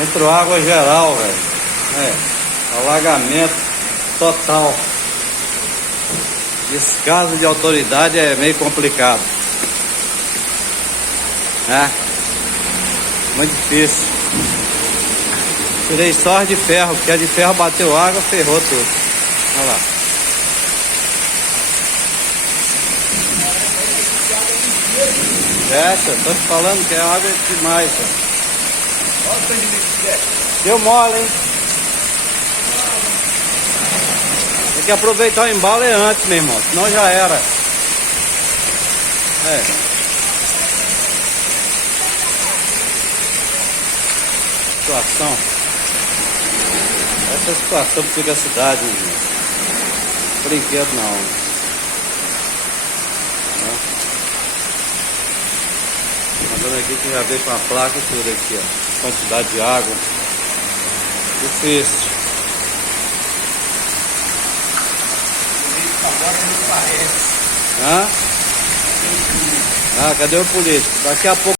Entrou água geral, velho. Alagamento total. Descaso de autoridade é meio complicado. Muito difícil. Tirei só as de ferro, porque a de ferro bateu água, ferrou tudo. Olha lá. Tô te falando que é água demais, Olha o rendimento que é. Deu mole, hein? Tem que aproveitar o embalo antes, meu irmão, senão já era. Situação. Essa é a situação que fica a cidade, meu irmão. Brinquedo não. Mandando aqui que já veio com a placa e tudo aqui, ó. Quantidade de água. Difícil. Cadê o político? Daqui a pouco.